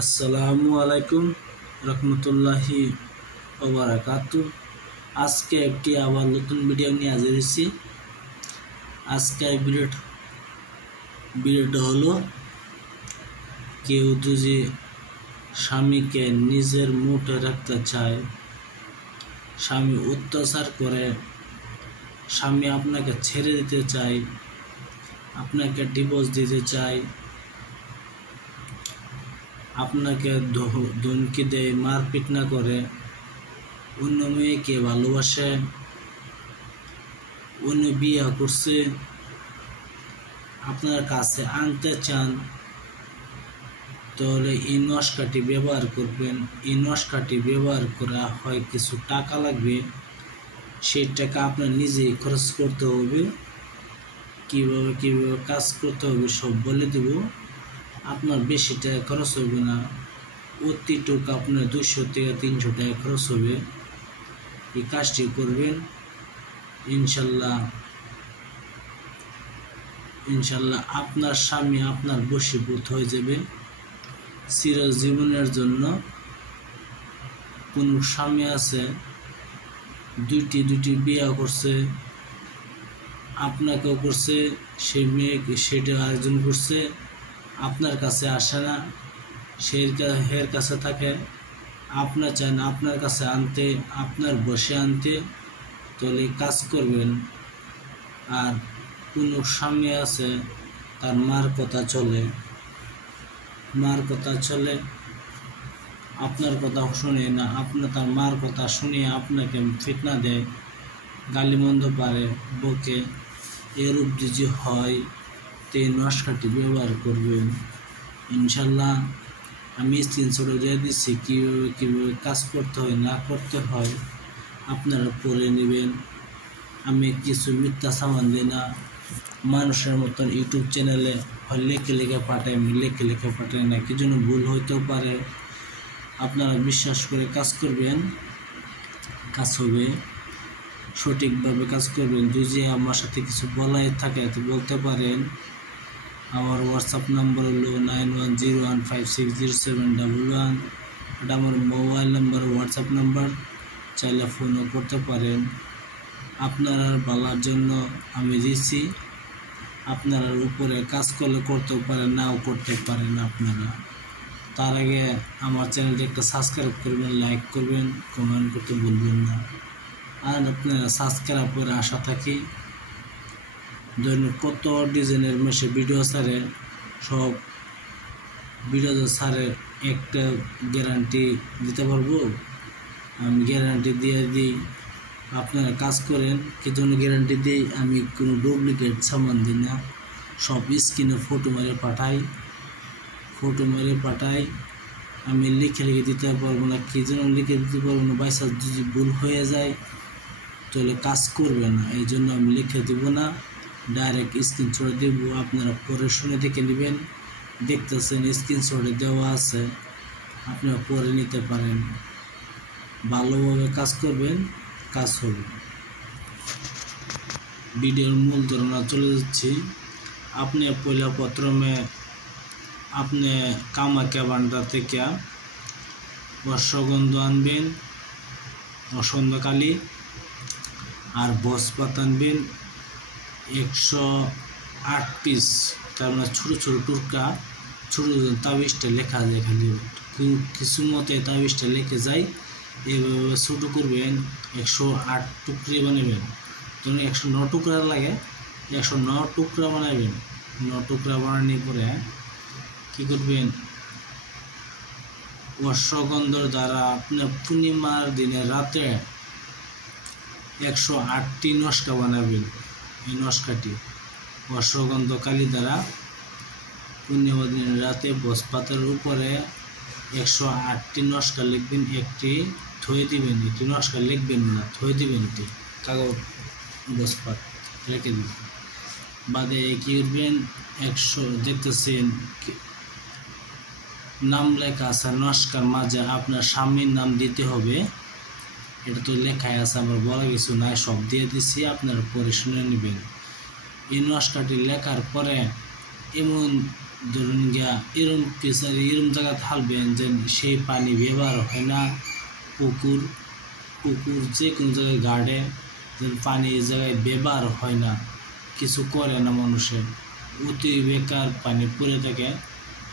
আসসালামু আলাইকুম রহমতুল্লাহি ওয়া বারাকাতু। আজকে একটি আবার নতুন ভিডিও নিয়ে হাজির হয়েছি। আজকের ভিডিওটা হলো কেউ যদি স্বামীকে নিজের মুঠে রাখতে চায়, স্বামী অত্যাচার করে, স্বামী আপনাকে ছেড়ে দিতে চায়, আপনাকে ডিভোর্স দিতে চায়, আপনাকে ধমকি দেয়, মারপিট না করে, অন্য মেয়েকে ভালোবাসে, অন্য বিয়ে করছে, আপনার কাছে আনতে চান, তাহলে এই নস্কাটি ব্যবহার করবেন। এই নস্কাটি ব্যবহার করা হয় কিছু টাকা লাগবে, সেই টাকা আপনার নিজেই খরচ করতে হবে। কিভাবে কাজ করতে হবে সব বলে দেব। আপনার বেশি টাকা খরচ হবে না, অতিটুকু আপনার 200 থেকে 300 টাকা খরচ হবে। এই কাজটি করবেন, ইনশাল্লাহ আপনার স্বামী আপনার বশীভূত হয়ে যাবে চিরজীবনের জন্য। কোন স্বামী আছে দুইটি বিয়ে করছে, আপনাকেও করছে, সেই মেয়েকে সেটা আরেকজন করছে, আপনার কাছে আসে না, হের কাছে থাকে, আপনার চান আপনার কাছে আনতে, আপনার বসে আনতে, তাহলে কাজ করবেন। আর কোনো স্বামী আছে তার মার কথা চলে, আপনার কথা শুনে না, আপনার তার মার কথা শুনিয়ে আপনাকে ফিতনা দেয়, গালিমন্দ পারে, বকে, এরূপ যদি হয় তে নস্কাটি ব্যবহার করবেন। ইনশাল্লাহ আমি স্ক্রিনশট দিয়ে দিচ্ছি কীভাবে কাজ করতে হয় না করতে হয়, আপনারা পড়ে নেবেন। আমি কিছু মিথ্যা সামান দিই না, মানুষের মতন ইউটিউব চ্যানেলে হয় লেখে পাঠাই না, কি জন্য ভুল হইতেও পারে। আপনারা বিশ্বাস করে কাজ করবেন, কাজ হবে, সঠিকভাবে কাজ করবেন। যদি আমার সাথে কিছু বলাই থাকে তো বলতে পারেন। আমার হোয়াটসঅ্যাপ নাম্বার হলো 9101560711। এটা আমার মোবাইল নাম্বার, হোয়াটসঅ্যাপ নাম্বার, চাইলে ফোনও করতে পারেন। আপনারা বলার জন্য আমি দিচ্ছি, আপনারা উপরে কাজ করলে করতেও পারেন, নাও করতে পারেন আপনারা। তার আগে আমার চ্যানেলটি একটা সাবস্ক্রাইব করবেন, লাইক করবেন, কমেন্ট করতে ভুলবেন না। আর আপনারা সাবস্ক্রাইব করে আশা থাকি। ধরুন কত ডিজাইনের মেশে ভিডিও ছাড়ে, সব ভিডিও ছাড়ে একটা গ্যারান্টি দিতে পারবো, আমি গ্যারান্টি দিয়ে দিই। আপনারা কাজ করেন, কি জন্য গ্যারান্টি দিই, আমি কোনো ডুপ্লিকেট সামান দিই না, সব স্ক্রিনে ফটো মেরে পাঠাই। আমি লিখে দিতে পারবো না, কি জন্য লিখে দিতে পারবো না, বাইসাস যদি ভুল হয়ে যায় তাহলে কাজ করবে না, এই জন্য আমি লিখে দেব না, ডাইরেক্ট স্ক্রিনশট দেব। আপনারা পরে শুনে দেখে নেবেন, দেখতেছেন স্ক্রিনশটে দেওয়া আছে, আপনারা পরে নিতে পারেন। ভালোভাবে কাজ করবেন, কাজ হবে। ভিডিওর মূল ধারণা চলে যাচ্ছি। আপনি প্রথমে আপনি কামাখ্যা ভান্ডার থেকে অশ্বগন্ধা আনবেন, অসন্ধকালী, আর বসপাত আনবেন 108 পিস। তার মানে ছোটো টুকরা, ছোটো তাবিজটা লেখা যায়, খালি কিছু মতে তাবিজটা লেখে যায়, এইভাবে ছোটো করবেন। 108 টুকরি বানাবেন, ধরুন 109 টুকরা লাগে, 109 টুকরা বানাবেন। 9 টুকরা বানানোর পরে কী করবেন, অশ্বগন্ধার দ্বারা আপনার পূর্ণিমার দিনে রাতে 108টি নস্কা বানাবেন। এই নস্কাটি অশ্বগন্ধা কালী দ্বারা পূর্ণিমার দিনের রাতে বসপাতের উপরে 108টি নস্কা লিখবেন, একটি থয়ে দিবেন, একটি নস্কা লিখবেন না, থয়ে দিবেন, একটি কাগজ বসপাত রেখে দিবেন। বাদে কী করবেন, 100 দেখতেছেন নাম লেখা আছে নস্কার মাঝে, আপনার স্বামীর নাম দিতে হবে, এটা তো লেখাই আছে, আমার বলা কিছু নাই, সব দিয়ে দিচ্ছি, আপনারা পরে শুনে নেবেন। এই নস্কাটি লেখার পরে এমন ধরুন গিয়া এরম ফিশারি এরম জায়গা থাকবেন যে সেই পানি ব্যবহার হয় না। পুকুর যে কোনো জায়গায় গার্ডেন যে পানি এই জায়গায় ব্যবহার হয় না, কিছু করে না মানুষের, অতি বেকার পানি পড়ে থাকে,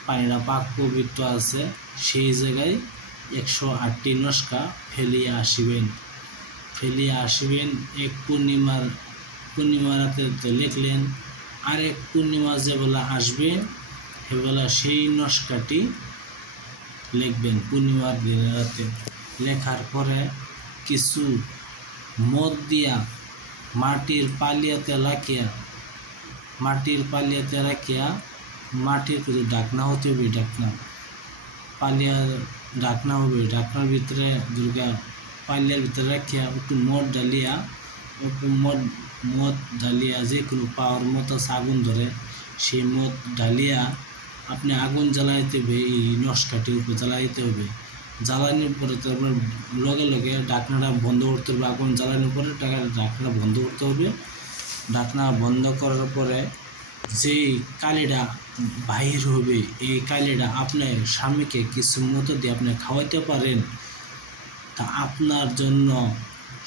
পানিটা পাক পবিত্র আছে, সেই জায়গায় 108টি নস্কা ফেলিয়া আসিবেন। এক পূর্ণিমার রাতে তো লিখলেন, আরেক পূর্ণিমা যে বেলা আসবে সেবেলা সেই নস্কাটি লিখবেন পূর্ণিমার দিনের রাতে। লেখার পরে কিছু মদ দিয়া মাটির পালিয়াতে রাখিয়া মাটির কিছু ডাকনা হতে হবে, ডাকনা হবে, ডাকনার ভিতরে পালিয়ার ভিতরে রাখিয়া একটু মদ ডালিয়া যে কোনো পাওয়ার মতো আগুন ধরে সেই মদ ডালিয়া আপনি আগুন জ্বালাইতে হবে, এই নস্কাটির উপর জ্বালাইতে হবে। জ্বালানোর পরে তারপর লগে ঢাকনাটা বন্ধ করতে হবে। আগুন জ্বালানোর পরে ঢাকনাটা বন্ধ করতে হবে। ঢাকনা বন্ধ করার পরে যেই কালিটা বাহির হবে, এই কালিটা আপনার স্বামীকে কিছু মতো দিয়ে আপনি খাওয়াইতে পারেন, তা আপনার জন্য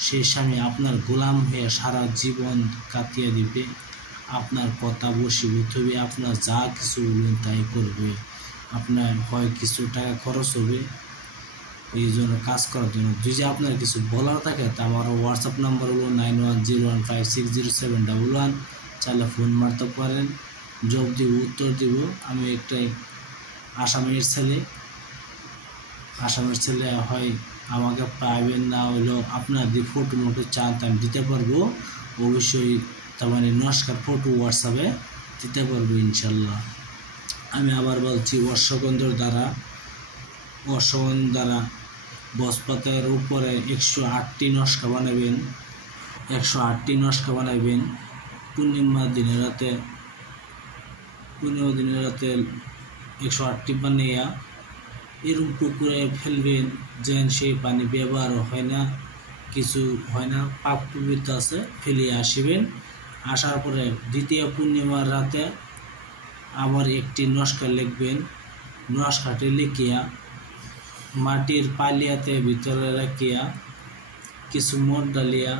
সেই স্বামী আপনার গোলাম হয়ে সারা জীবন কাটিয়ে দিবে। আপনার কথা বশীভূত হবে, আপনার যা কিছু বলবেন তাই করবে। আপনার হয় কিছু টাকা খরচ হবে এই জন্য কাজ করার জন্য। যদি আপনার কিছু বলার থাকে তা আমার হোয়াটসঅ্যাপ নাম্বার হলো 9101560711। চাইলে ফোন মারতে পারেন, জব দিব, উত্তর দিব। আমি একটাই আসামের ছেলে, হয় আমাকে পাইবেন, না হইলেও আপনার যদি ফটো চান তা আমি দিতে পারবো। অবশ্যই তার মানে নস্কার ফটো হোয়াটসঅ্যাপে দিতে পারবো ইনশাল্লাহ। আমি আবার বলছি, অশ্বগন্ধার দ্বারা বসপাতের উপরে 108টি নস্কা বানাবেন। পূর্ণিমার দিনের রাতে 108টি বানিয়ে এরকম পুকুরে ফেলবেন যেন সেই পানি ব্যবহার হয় না, কিছু হয় না, পাপ পবিত্র আছে, ফেলিয়ে আসিবেন। আসার পরে দ্বিতীয় পূর্ণিমার রাতে আবার একটি নস্কা লিখবেন। নস্কাটি লিখিয়া মাটির পালিয়াতে ভিতরে রাখিয়া কিছু মদ ডালিয়া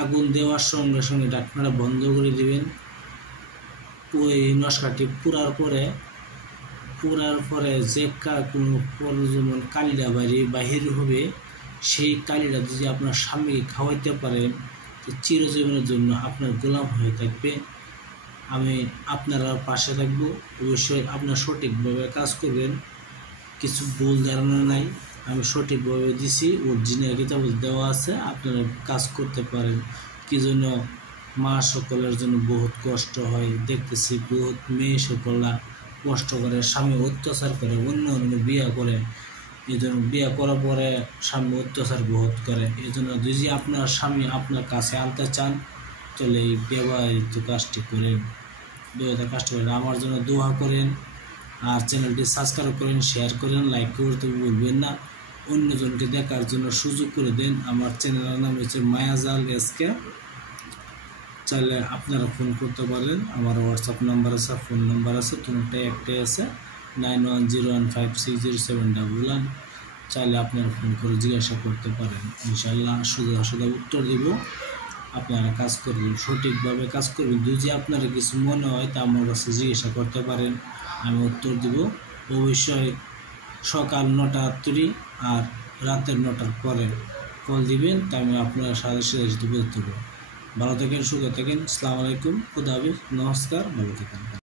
আগুন দেওয়ার সঙ্গে সঙ্গে ঢাকনাটা বন্ধ করে দিবেন। ওই নস্কাটি পুরার পরে যে কোনো যেমন কালিটা বাহির হবে, সেই কালিটা যদি আপনার স্বামীকে খাওয়াইতে পারেন তো চিরজীবনের জন্য আপনার গোলাম হয়ে থাকবে। আমি আপনারা পাশে থাকবো। অবশ্যই আপনার সঠিকভাবে কাজ করবেন, কিছু ভুল ধারণা নাই, আমি সঠিকভাবে দিছি, অরিজিনাল কিতাব দেওয়া আছে, আপনারা কাজ করতে পারেন। কি জন্য মা সকলের জন্য বহুত কষ্ট হয়, দেখতেছি বহুত মেয়ে সকলরা কষ্ট করে, স্বামী অত্যাচার করে, অন্য বিয়ে করে, এই জন্য বিয়ে করার পরে স্বামী অত্যাচার বহুত করে। এই জন্য যদি আপনার স্বামী আপনার কাছে আনতে চান তাহলে এই ব্যবহৃত কাজটি করেন, আমার জন্য দোয়া করেন। আর চ্যানেলটি সাবস্ক্রাইব করেন, শেয়ার করেন, লাইক করতে ভুলবেন না। অন্যজনকে দেখার জন্য সুযোগ করে দেন। আমার চ্যানেলের নাম হচ্ছে মায়াজাল এসকে। চাইলে আপনারা ফোন করতে পারেন, আমার হোয়াটসঅ্যাপ নাম্বার আছে, ফোন নাম্বার আছে, একটাই আছে 9101560711। চাইলে আপনারা ফোন করে জিজ্ঞাসা করতে পারেন, ইনশাল্লাহ সোজা উত্তর দিব। আপনারা কাজ করবেন, সঠিকভাবে কাজ করবেন। যদি আপনারা কিছু মনে হয় তা আমার কাছে জিজ্ঞাসা করতে পারেন, আমি উত্তর দিব। অবশ্যই সকাল 9টা আর রাতের 9টার পরে কল দিবেন, তা আমি আপনার সাথে বলতে পারবো। ভালো থাকেন, সুখে থাকেন। আসসালামু আলাইকুম, খুদা হাফেজ, নমস্কার, ভালো থাকেন।